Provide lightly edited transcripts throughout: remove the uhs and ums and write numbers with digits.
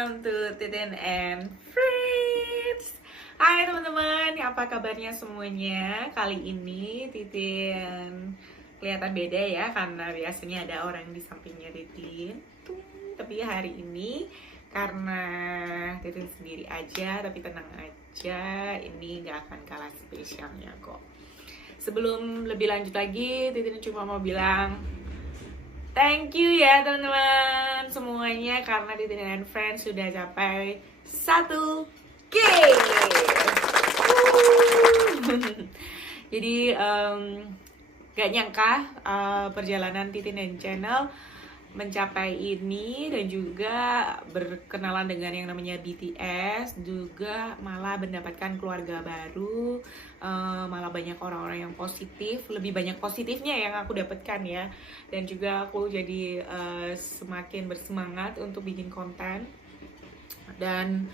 welcome to Titin and Friends. Hai teman-teman, apa kabarnya semuanya? Kali ini Titin kelihatan beda ya, karena biasanya ada orang di sampingnya Titin. Tapi hari ini karena Titin sendiri aja, tapi tenang aja, ini gak akan kalah spesialnya kok. Sebelum lebih lanjut lagi, Titin cuma mau bilang thank you ya teman-teman semuanya, karena Titin and Friends sudah capai 1K. Jadi gak nyangka perjalanan Titin and Channel mencapai ini, dan juga berkenalan dengan yang namanya BTS, juga malah mendapatkan keluarga baru, malah banyak orang-orang yang positif, lebih banyak positifnya yang aku dapatkan ya, dan juga aku jadi semakin bersemangat untuk bikin konten. Dan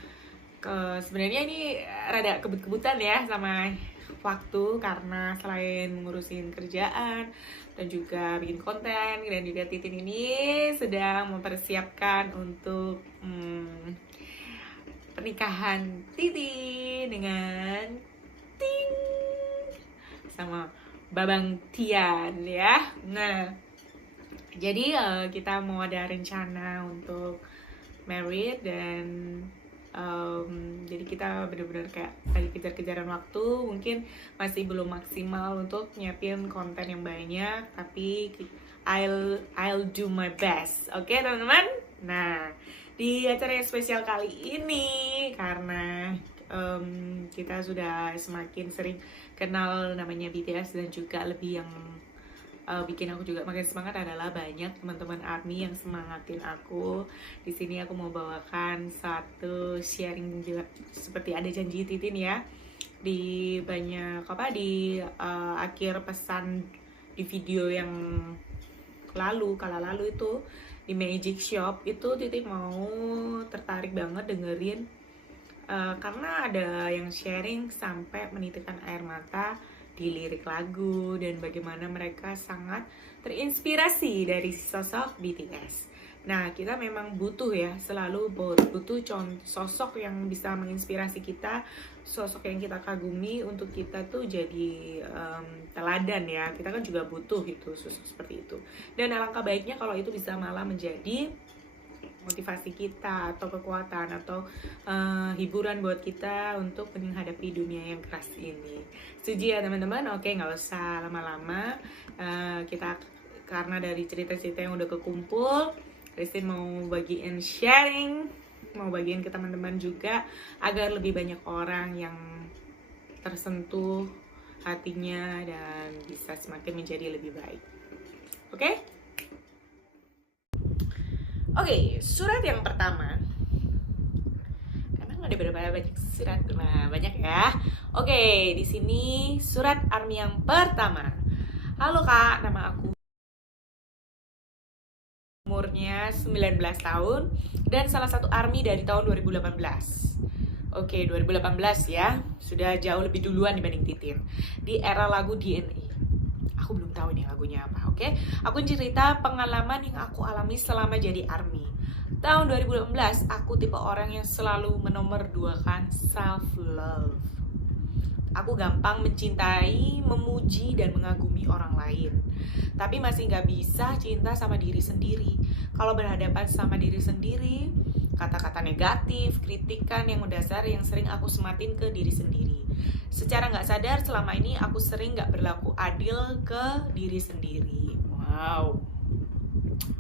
sebenarnya ini rada kebut-kebutan ya sama waktu, karena selain ngurusin kerjaan dan juga bikin konten, dan juga Titin ini sedang mempersiapkan untuk pernikahan Titin dengan Ting sama Babang Tian ya. Nah, jadi kita mau ada rencana untuk married, dan jadi kita benar-benar kayak lagi kejar-kejaran waktu. Mungkin masih belum maksimal untuk nyiapin konten yang banyak, tapi I'll do my best. Oke, teman-teman. Nah, di acara yang spesial kali ini, karena kita sudah semakin sering kenal namanya BTS, dan juga lebih yang bikin aku juga makin semangat adalah banyak teman-teman ARMY yang semangatin aku. Di sini aku mau bawakan satu sharing juga, seperti ada janji Titin ya, di banyak di akhir pesan di video yang kala lalu itu di Magic Shop itu, Titin mau tertarik banget dengerin karena ada yang sharing sampai menitikkan air mata di lirik lagu, dan bagaimana mereka sangat terinspirasi dari sosok BTS. Nah, kita memang butuh ya, selalu butuh sosok yang bisa menginspirasi kita, sosok yang kita kagumi untuk kita tuh jadi teladan ya. Kita kan juga butuh itu, sosok seperti itu. Dan alangkah baiknya kalau itu bisa malah menjadi motivasi kita, atau kekuatan, atau hiburan buat kita untuk menghadapi dunia yang keras ini. Setuju ya teman-teman? Oke, nggak usah lama-lama. Kita karena dari cerita-cerita yang udah kekumpul, Christine mau bagiin sharing, mau bagiin ke teman-teman juga, agar lebih banyak orang yang tersentuh hatinya dan bisa semakin menjadi lebih baik. Oke? Oke, surat yang pertama. Emang ada berapa banyak surat? Nah, banyak ya. Oke, di sini surat ARMY yang pertama. Halo Kak, nama aku. Umurnya 19 tahun dan salah satu ARMY dari tahun 2018. Oke, 2018 ya. Sudah jauh lebih duluan dibanding Titin. Di era lagu DNA. Aku belum tahu nih lagunya apa, oke? Aku cerita pengalaman yang aku alami selama jadi ARMY. Tahun 2018, aku tipe orang yang selalu menomorduakan self-love. Aku gampang mencintai, memuji, dan mengagumi orang lain. Tapi masih gak bisa cinta sama diri sendiri. Kalau berhadapan sama diri sendiri, kata-kata negatif, kritikan yang mendasar yang sering aku sematin ke diri sendiri. Secara gak sadar selama ini aku sering gak berlaku adil ke diri sendiri. Wow.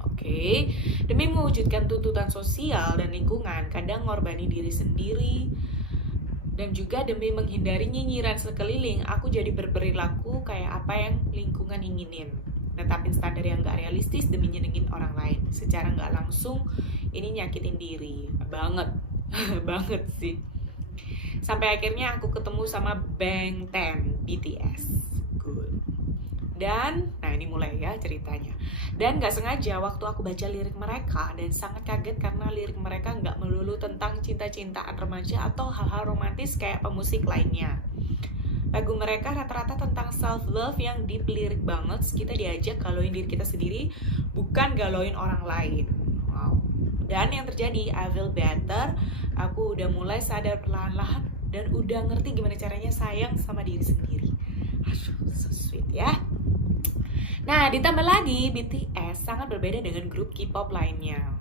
Oke. Demi mewujudkan tuntutan sosial dan lingkungan, kadang ngorbani diri sendiri. Dan juga demi menghindari nyinyiran sekeliling, aku jadi berperilaku kayak apa yang lingkungan inginin. Netapin standar yang gak realistis demi nyenengin orang lain. Secara gak langsung, ini nyakitin diri. Banget. Banget sih. Sampai akhirnya aku ketemu sama Bang Ten BTS. Good. Dan, nah ini mulai ya ceritanya. Dan gak sengaja waktu aku baca lirik mereka, dan sangat kaget karena lirik mereka gak melulu tentang cinta-cintaan remaja atau hal-hal romantis kayak pemusik lainnya. Lagu mereka rata-rata tentang self-love yang deep lirik banget. Kita diajak galauin diri kita sendiri, bukan galauin orang lain. Wow. Dan yang terjadi, I feel better. Aku udah mulai sadar perlahan-lahan dan udah ngerti gimana caranya sayang sama diri sendiri. Aduh, so sweet ya. Nah, ditambah lagi, BTS sangat berbeda dengan grup K-pop lainnya.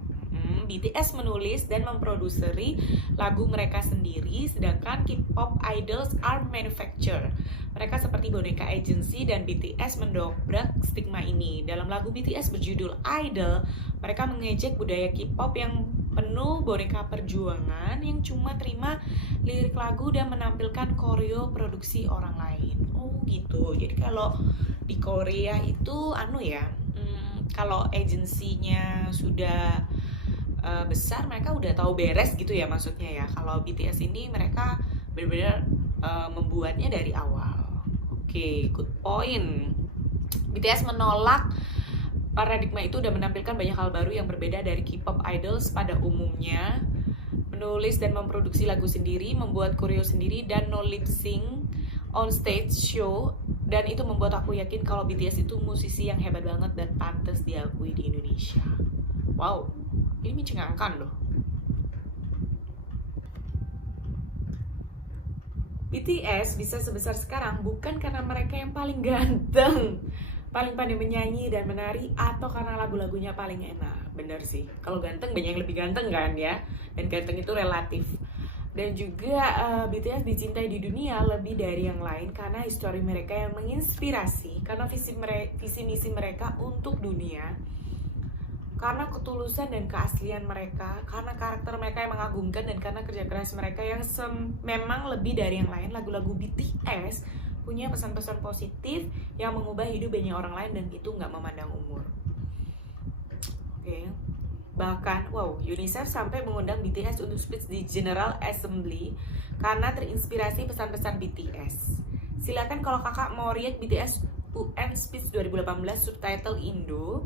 BTS menulis dan memproduseri lagu mereka sendiri, sedangkan K-pop idols are manufactured. Mereka seperti boneka agency dan BTS mendobrak stigma ini. Dalam lagu BTS berjudul Idol, mereka mengejek budaya K-pop yang penuh boneka perjuangan yang cuma terima lirik lagu dan menampilkan koreo produksi orang lain. Oh gitu. Jadi kalau di Korea itu kalau agensinya sudah besar, mereka udah tahu beres gitu ya maksudnya ya. Kalau BTS ini mereka benar-benar membuatnya dari awal. Oke, good point. BTS menolak paradigma itu dan menampilkan banyak hal baru yang berbeda dari K-pop idols pada umumnya. Menulis dan memproduksi lagu sendiri, membuat koreo sendiri, dan no lip sync on stage show. Dan itu membuat aku yakin kalau BTS itu musisi yang hebat banget dan pantas diakui di Indonesia. Wow, ini mencengangkan loh. BTS bisa sebesar sekarang bukan karena mereka yang paling ganteng, paling pandai menyanyi dan menari, atau karena lagu-lagunya paling enak. Bener sih, kalau ganteng banyak yang lebih ganteng kan ya. Dan ganteng itu relatif. Dan juga BTS dicintai di dunia lebih dari yang lain karena histori mereka yang menginspirasi, karena visi misi mereka untuk dunia, karena ketulusan dan keaslian mereka, karena karakter mereka yang mengagumkan, dan karena kerja keras mereka yang memang lebih dari yang lain. Lagu-lagu BTS punya pesan-pesan positif yang mengubah hidup banyak orang lain, dan itu nggak memandang umur. Oke. Bahkan, UNICEF sampai mengundang BTS untuk speech di General Assembly karena terinspirasi pesan-pesan BTS. Silakan kalau kakak mau react BTS UN Speech 2018 subtitle Indo.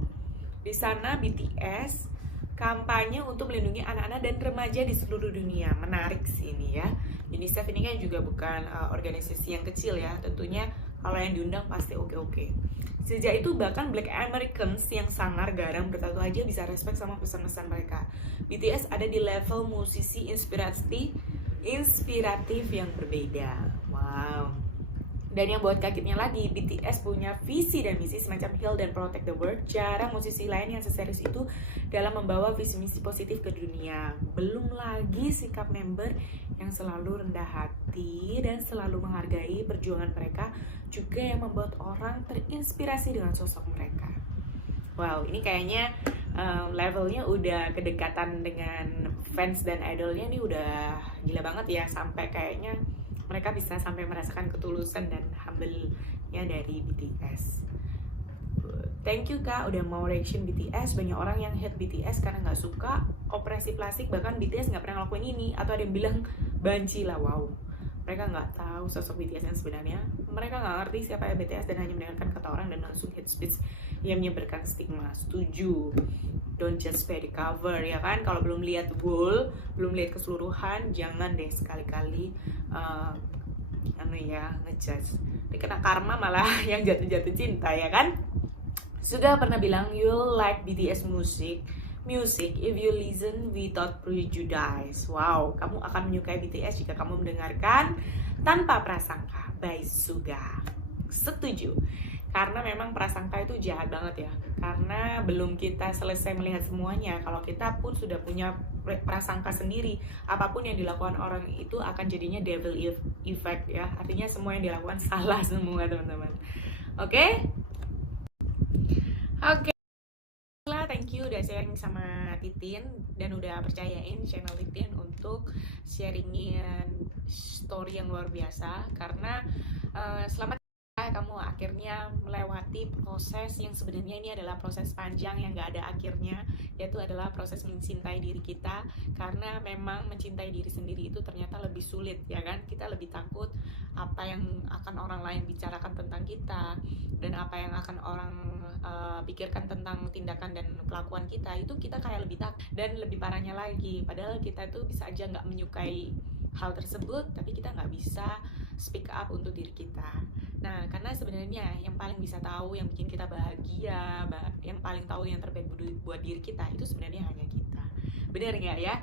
Di sana BTS kampanye untuk melindungi anak-anak dan remaja di seluruh dunia. Menarik sih ini ya. UNICEF ini kan juga bukan organisasi yang kecil ya. Tentunya kalau yang diundang pasti oke-oke. Sejak itu bahkan Black Americans yang sangar garang bertato aja bisa respect sama pesan-pesan mereka. BTS ada di level musisi inspiratif yang berbeda. Wow. Dan yang buat kagetnya lagi, BTS punya visi dan misi semacam heal dan protect the world. Jarang musisi lain yang seserius itu dalam membawa visi misi positif ke dunia. Belum lagi sikap member yang selalu rendah hati dan selalu menghargai perjuangan mereka, juga yang membuat orang terinspirasi dengan sosok mereka. Wow, ini kayaknya levelnya udah kedekatan dengan fans dan idolnya ini udah gila banget ya, sampai kayaknya mereka bisa sampai merasakan ketulusan dan humble-nya dari BTS. Thank you kak udah mau reaction BTS. Banyak orang yang hate BTS karena nggak suka operasi plastik, bahkan BTS nggak pernah ngelakuin ini, atau ada yang bilang banci lah. Wow, mereka nggak tahu sosok BTS yang sebenarnya. Mereka nggak ngerti siapa ya BTS dan hanya mendengarkan kata orang dan langsung hate speech yang menyebarkan stigma. Setuju. Don't just pay the cover ya kan. Kalau belum lihat whole, belum lihat keseluruhan, jangan deh sekali-kali ngejudge. Dikena karma malah yang jatuh-jatuh cinta ya kan. Sudah pernah bilang you'll like BTS music if you listen without prejudice. Wow, kamu akan menyukai BTS jika kamu mendengarkan tanpa prasangka. By Suga. Setuju. Karena memang prasangka itu jahat banget ya. Karena belum kita selesai melihat semuanya, kalau kita pun sudah punya prasangka sendiri, apapun yang dilakukan orang itu akan jadinya devil effect ya. Artinya semua yang dilakukan salah semua teman-teman. Oke? Oke. Thank you udah sharing sama Titin dan udah percayain channel Titin untuk sharingin story yang luar biasa. Karena selamat kamu akhirnya melewati proses yang sebenarnya ini adalah proses panjang yang gak ada akhirnya, yaitu adalah proses mencintai diri kita. Karena memang mencintai diri sendiri itu ternyata lebih sulit ya kan. Kita lebih takut apa yang akan orang lain bicarakan tentang kita, dan apa yang akan orang pikirkan tentang tindakan dan kelakuan kita. Itu kita kayak lebih takut. Dan lebih parahnya lagi, padahal kita tuh bisa aja gak menyukai hal tersebut, tapi kita nggak bisa speak up untuk diri kita. Nah, karena sebenarnya yang paling bisa tahu, yang bikin kita bahagia, yang paling tahu yang terbaik buat diri kita, itu sebenarnya hanya kita. Bener nggak ya?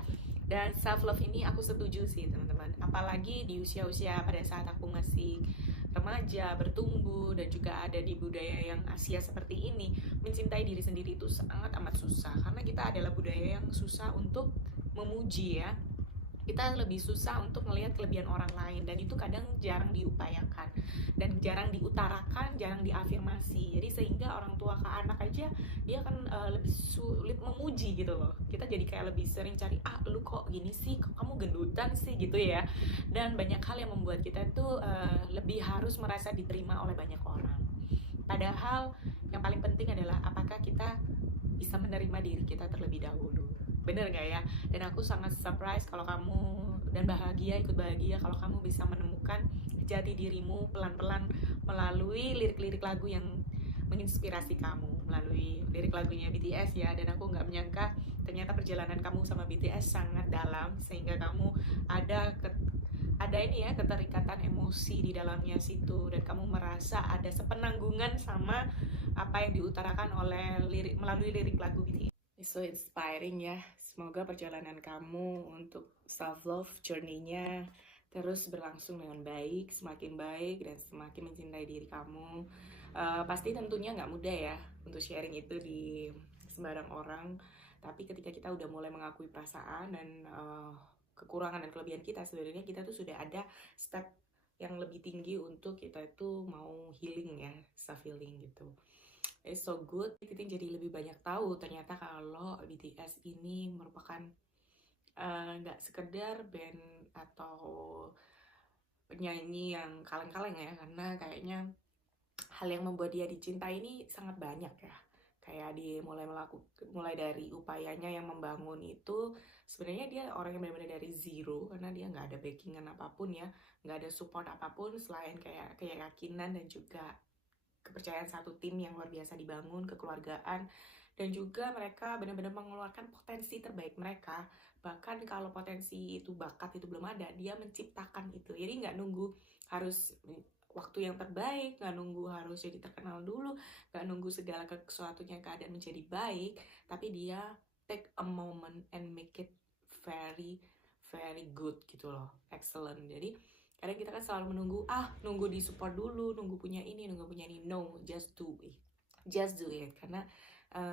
Dan self love ini aku setuju sih teman-teman, apalagi di usia-usia pada saat aku masih remaja, bertumbuh, dan juga ada di budaya yang Asia seperti ini. Mencintai diri sendiri itu sangat amat susah, karena kita adalah budaya yang susah untuk memuji ya. Kita lebih susah untuk melihat kelebihan orang lain, dan itu kadang jarang diupayakan dan jarang diutarakan, jarang diafirmasi. Jadi sehingga orang tua ke anak aja dia kan lebih sulit memuji gitu loh. Kita jadi kayak lebih sering cari, lu kok gini sih, kok kamu gendutan sih gitu ya. Dan banyak hal yang membuat kita tuh lebih harus merasa diterima oleh banyak orang. Padahal yang paling penting adalah apakah kita bisa menerima diri kita terlebih dahulu. Bener gak ya? Dan aku sangat surprise kalau kamu, dan bahagia, ikut bahagia kalau kamu bisa menemukan jati dirimu pelan-pelan melalui lirik-lirik lagu yang menginspirasi kamu, melalui lirik lagunya BTS ya. Dan aku gak menyangka ternyata perjalanan kamu sama BTS sangat dalam, sehingga kamu ada ini ya, keterikatan emosi di dalamnya situ, dan kamu merasa ada sepenanggungan sama apa yang diutarakan oleh melalui lirik lagu BTS. It's so inspiring ya. Semoga perjalanan kamu untuk self love journey-nya terus berlangsung dengan baik, semakin baik, dan semakin mencintai diri kamu. Pasti tentunya nggak mudah ya untuk sharing itu di sembarang orang. Tapi ketika kita udah mulai mengakui perasaan dan kekurangan dan kelebihan kita, sebenarnya kita tuh sudah ada step yang lebih tinggi untuk kita itu mau healing ya, self healing gitu. It's so good, kita jadi lebih banyak tahu ternyata kalau BTS ini merupakan nggak sekedar band atau penyanyi yang kaleng-kaleng ya, karena kayaknya hal yang membuat dia dicintai ini sangat banyak ya. Kayak dia mulai dari upayanya yang membangun itu, sebenarnya dia orang yang benar-benar dari zero, karena dia nggak ada backingan apapun ya, nggak ada support apapun selain kayak keyakinan dan juga kepercayaan satu tim yang luar biasa dibangun, kekeluargaan, dan juga mereka benar-benar mengeluarkan potensi terbaik mereka. Bahkan kalau potensi itu, bakat itu belum ada, dia menciptakan itu. Jadi nggak nunggu harus waktu yang terbaik, nggak nunggu harus jadi terkenal dulu, nggak nunggu segala sesuatunya keadaan menjadi baik, tapi dia take a moment and make it very very good gitu loh, excellent. Jadi kadang kita kan selalu nunggu di support dulu, nunggu punya ini. No, just do it, karena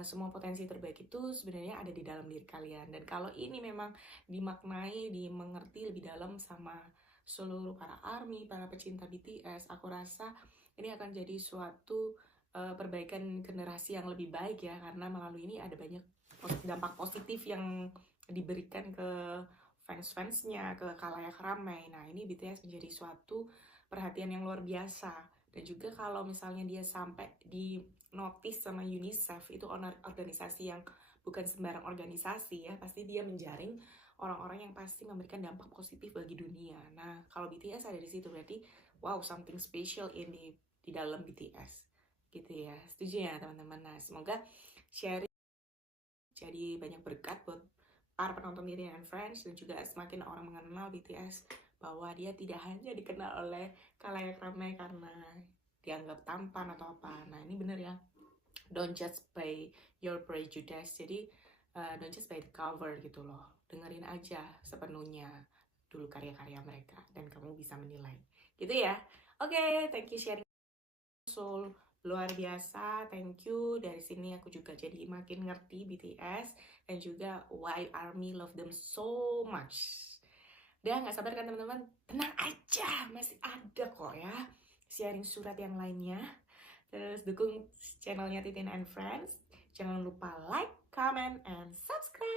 semua potensi terbaik itu sebenarnya ada di dalam diri kalian. Dan kalau ini memang dimaknai, dimengerti lebih dalam sama seluruh para ARMY, para pecinta BTS, aku rasa ini akan jadi suatu perbaikan generasi yang lebih baik ya, karena melalui ini ada banyak dampak positif yang diberikan ke fans-fansnya, ke khalayak ramai. Nah, ini BTS menjadi suatu perhatian yang luar biasa. Dan juga kalau misalnya dia sampai di notice sama UNICEF, itu organisasi yang bukan sembarang organisasi ya, pasti dia menjaring orang-orang yang pasti memberikan dampak positif bagi dunia. Nah, kalau BTS ada di situ berarti wow, something special ini di dalam BTS. Gitu ya. Setuju ya, teman-teman? Nah, semoga sharing jadi banyak berkat buat para penonton Diri and Friends, dan juga semakin orang mengenal BTS, bahwa dia tidak hanya dikenal oleh khalayak ramai karena dianggap tampan atau apa. Nah, ini bener ya, don't judge by your prejudice. Jadi don't judge by the cover gitu loh, dengerin aja sepenuhnya dulu karya-karya mereka, dan kamu bisa menilai gitu ya. Oke, thank you sharing soul, luar biasa, thank you. Dari sini aku juga jadi makin ngerti BTS dan juga why ARMY love them so much. Dan gak sabar kan teman-teman? Tenang aja, masih ada kok ya sharing surat yang lainnya. Terus dukung channelnya Titin and Friends. Jangan lupa like, comment, and subscribe.